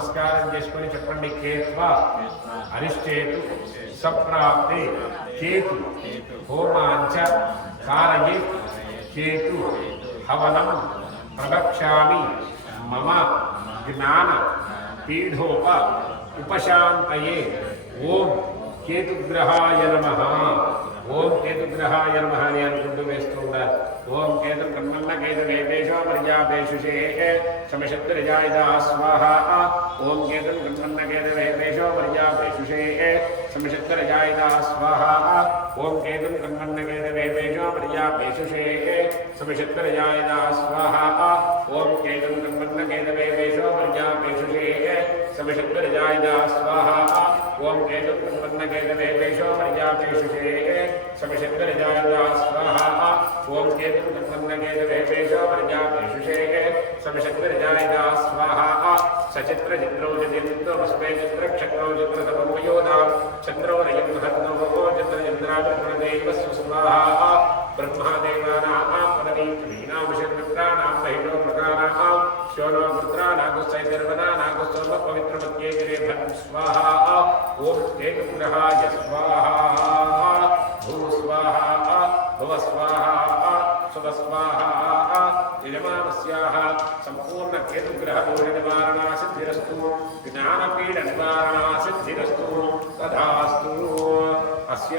నమస్కారం చేసుకొని చెప్పండి. కేత్వ అరిష్టేతు సప్రాప్తే కేతు హోమాంచ కారయే కేతు హవనం ప్రదక్షామి మమ జ్ఞాన పీఠోప ఉపశాంతయే. ఓం కేతుగ్రహాయ నమః. ఓం కేతుగ్రహాయ నమః అని అనుకుంటూ వేస్తూ ఉండాలి. ఓం కేతు బ్రహ్మన్న కేతు వేదేశో ప్రజాపేషుషే సమశబ్దరజాయదా స్వాహ. ఓం కేతు బ్రహ్మన్న కేతు వేదేశో ప్రజాపేషుషే సమశబ్దరజాయదా స్వాహ. ఓం కేతు బ్రహ్మన్న కేతు వేదేశో ప్రజాపేషుషే సమశబ్దరజాయదా స్వాహ. ఓం కేతు బ్రహ్మన్న కేతు వేదేశో ప్రజాపేషుషే సమశబ్దరజాయదా స్వాహ. ఓం కేతు బ్రహ్మన్న కేతు వేదేశో ప్రజాపేషుషే సమశబ్దరజాయదా స్వాహ. ఓం కేతు బ్రహ్మన్న కేతు వేదేశో ప్రజాపేషుషే సమశబ్దరజాయదా స్వాహ. సచిత్ర చిత్రో చిత్రో వస్మే చిత్ర క్షత్రో చిత్ర సమయోధా చంద్రో రయం హర్నవో చంద్ర చంద్రాదేవ స్వాహ. బ్రహ్మదేవానాం పదవీనాం శర్మిత్రాణాం మహిళో ప్రకారాం శోనో పుత్రానాగుస్తైర్వనానాగుస్తోమ పవిత్రమత్యేతిరేభం స్వాహ. ఓం కేతుగ్రహాయ స్వాహ. భూ స్వాహ భువ స్వాహ శుభ స్వాహ. యజమానస్యాః సంపూర్ణ కేతుగ్రహ దోష నివారణా సిద్ధిరస్తు జ్ఞానపీడ నివారణా సిద్ధిరస్తు తథాస్తు. అస్య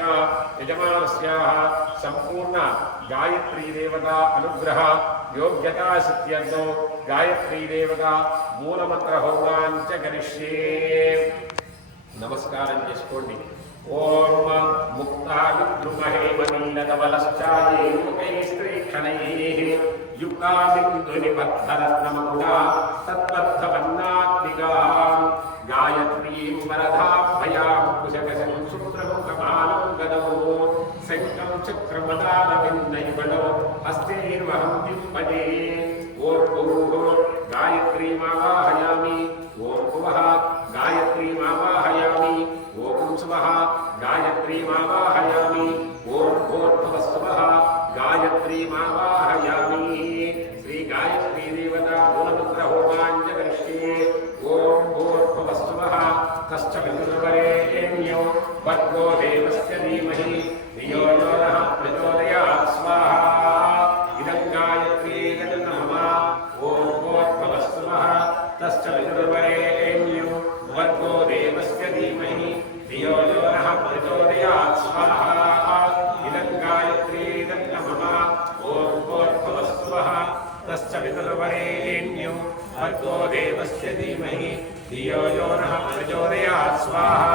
యజమానస్యాః సంపూర్ణ గాయత్రీ దేవత అనుగ్రహ యోగ్యతా సిద్ధ్యర్థో గాయత్రీ దేవత మూలమంత్ర హోమాంచ గరిష్యే. నమస్కారం చేసుకోండి. ఓం ముక్తావిద్రుమహేమనీలధవలశ్చాయేకైస్త్రీక్షణైః యుక్తావిందునిబద్ధరత్నమకుడా తద్బద్ధవన్నాత్మికాం గాయత్రీం వరదాభయాం కుశకశం శుక్రముఖమాలం గదౌ శంఖం చక్రమదారవిందైవళో హస్తైర్వహం దిప్పదే. ఓం భూః గాయత్రీమావాహయామి. ఓం భువః గాయత్రీమావాహయామి. ఓం స్వః గాయత్రీమావాహయామి. ఓం భూర్భువస్సువః గాయత్రీమావాహయామి. శ్రీ గాయత్రీ దేవతా మూలమంత్ర హోమాంచ కరిష్యే. ఓం భూర్భువస్సువః తశ్చ పితృవరేణ్యో భర్గో దేవస్య ధీమహి ధియో యో నః ప్రచోదయాత్ స్వాహా. ఇదం గాయత్రీదం నమః. ఓం భూర్భువస్సువః తశ్చ పితృవరేణ్యో భర్గో దేవస్య ధీమహి ధియో యో నః ప్రచోదయాత్ స్వాహా. ఇదం గాయత్రీదం నమః. ఓం భూర్భువస్సువః తశ్చ పితృవరేణ్యో భర్గో దేవస్య ధీమహి ధియో యో నః ప్రచోదయాత్ స్వాహా.